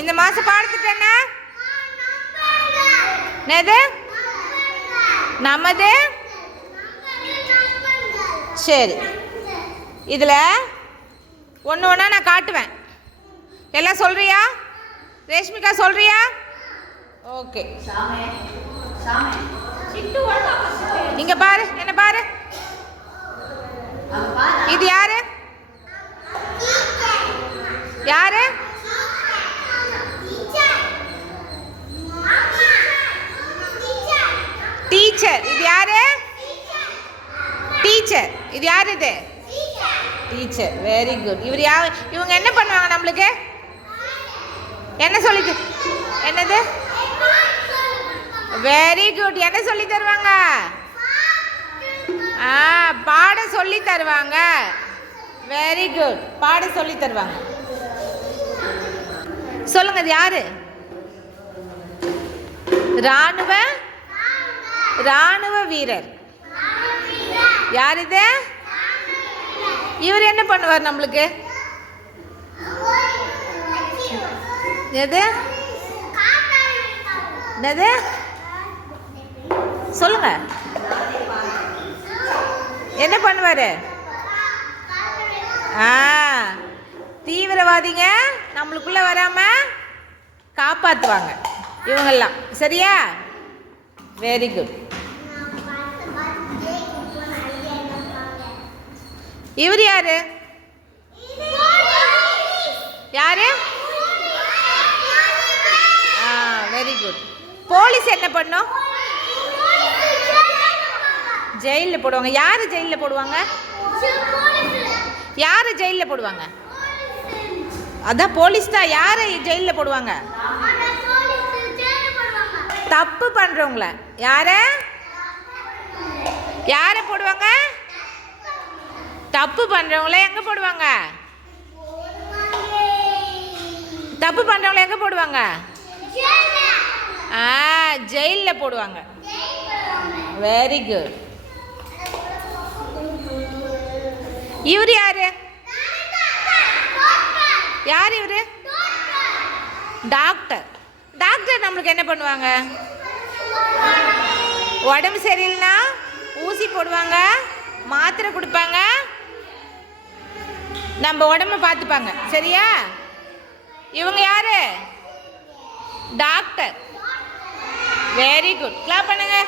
இந்த மாதம் பாடத்துட்டேன்னா என்னது? நமது சரி. இதில் ஒன்று ஒன்றா நான் காட்டுவேன். எல்லாம் சொல்கிறியா ரேஷ்மிகா சொல்கிறியா ஓகே. இங்கே பாரு என்ன பாரு? இது யாரு? யாரு? டீச்சர் இது யாரு? டீச்சர் இது யார் இது? டீச்சர் வெரி குட் இவர் யா இவங்க என்ன பண்ணுவாங்க நம்மளுக்கு? என்ன சொல்லி என்னது? வெரி குட் என்ன சொல்லி தருவாங்க? ஆ பாட சொல்லி தருவாங்க. வெரி குட் பாட சொல்லி தருவாங்க. சொல்லுங்க இது யாரு? ராணுவ ராணுவ வீரர். யார் இது இவர் என்ன பண்ணுவார் நம்மளுக்கு? எது? என்னது? சொல்லுங்க. என்ன பண்ணுவார்? ஆ. தீவிரவாதிங்க நம்மளுக்குள்ள வராம காப்பாற்றுவாங்க இவங்கெல்லாம். சரியா? வெரி குட் இவர் யாரு? யாரு? ஆ வெரி குட் போலீஸ் என்ன பண்ணும்? ஜெயிலில் போடுவாங்க. யார் ஜெயிலில் போடுவாங்க? யார் ஜெயிலில் போடுவாங்க? அதான் போலீஸ் தான். யார் ஜெயிலில் போடுவாங்க? தப்பு பண்ணுறவங்கள யார? யாரை போடுவாங்க? தப்பு பண்ணுறவங்கள எங்கே போடுவாங்க? தப்பு பண்ணுறவங்கள எங்கே போடுவாங்க? ஆ ஜெயிலில் போடுவாங்க. வெரி குட் இவர் யாரு? யார் இவர்? டாக்டர் டாக்டர் நம்மளுக்கு என்ன பண்ணுவாங்க? உடம்பு சரியில்லைன்னா ஊசி போடுவாங்க மாத்திரை கொடுப்பாங்க நம்ம உடம்ப பார்த்துப்பாங்க. சரியா? இவங்க யாரு? டாக்டர். வெரி குட் கிளாப் பண்ணுங்க.